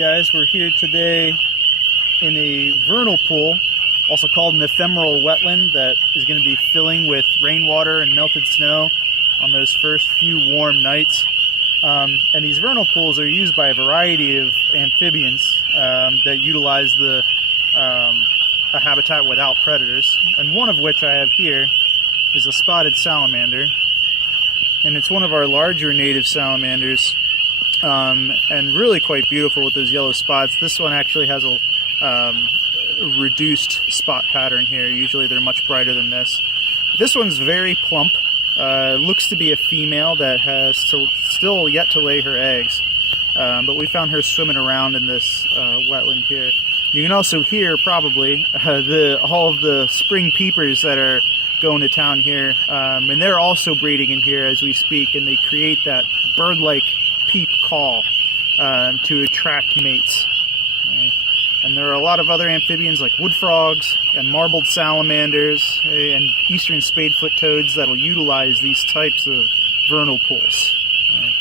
guys, we're here today in a vernal pool, also called an ephemeral wetland, that is going to be filling with rainwater and melted snow on those first few warm nights. And these vernal pools are used by a variety of amphibians that utilize a habitat without predators, and one of which I have here is a spotted salamander, and it's one of our larger native salamanders, and really quite beautiful with those yellow spots. This one actually has a reduced spot pattern here. Usually they're much brighter than this. This one's very plump. Looks to be a female that has still yet to lay her eggs, but we found her swimming around in this wetland here. You can also hear probably all of the spring peepers that are going to town here, and they're also breeding in here as we speak, and they create that bird-like peep call to attract mates. Right? And there are a lot of other amphibians like wood frogs and marbled salamanders and eastern spadefoot toads that'll utilize these types of vernal pools. Right?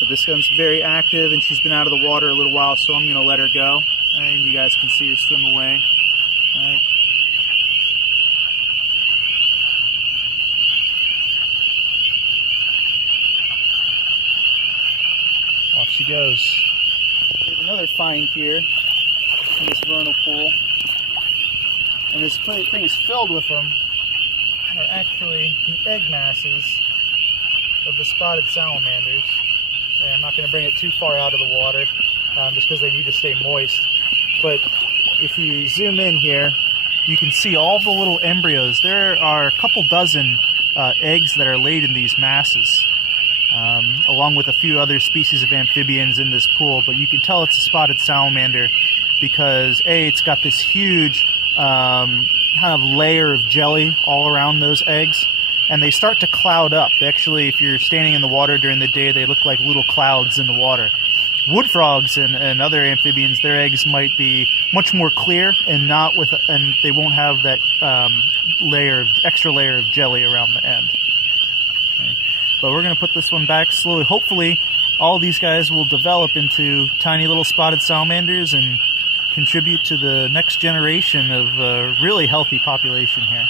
But this one's very active, and she's been out of the water a little while, so I'm going to let her go. And you guys can see her swim away. Right? Off she goes. We have another find here in this vernal pool, and this thing is filled with them. Are actually the egg masses of the spotted salamanders. And I'm not going to bring it too far out of the water, just because they need to stay moist. But if you zoom in here, you can see all the little embryos. There are a couple dozen eggs that are laid in these masses, along with a few other species of amphibians in this pool. But you can tell it's a spotted salamander because it's got this huge kind of layer of jelly all around those eggs, and they start to cloud up. Actually, if you're standing in the water during the day, they look like little clouds in the water. Wood frogs and other amphibians, their eggs might be much more clear and they won't have that extra layer of jelly around the end. Okay. But we're going to put this one back slowly. Hopefully, all these guys will develop into tiny little spotted salamanders and contribute to the next generation of a really healthy population here.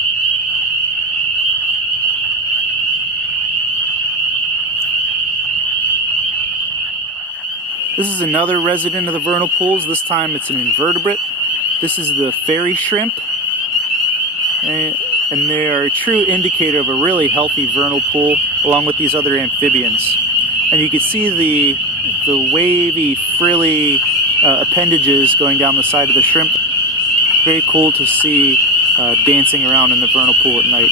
This is another resident of the vernal pools. This time it's an invertebrate. This is the fairy shrimp. And they are a true indicator of a really healthy vernal pool, along with these other amphibians. And you can see the wavy, frilly appendages going down the side of the shrimp. Very cool to see dancing around in the vernal pool at night.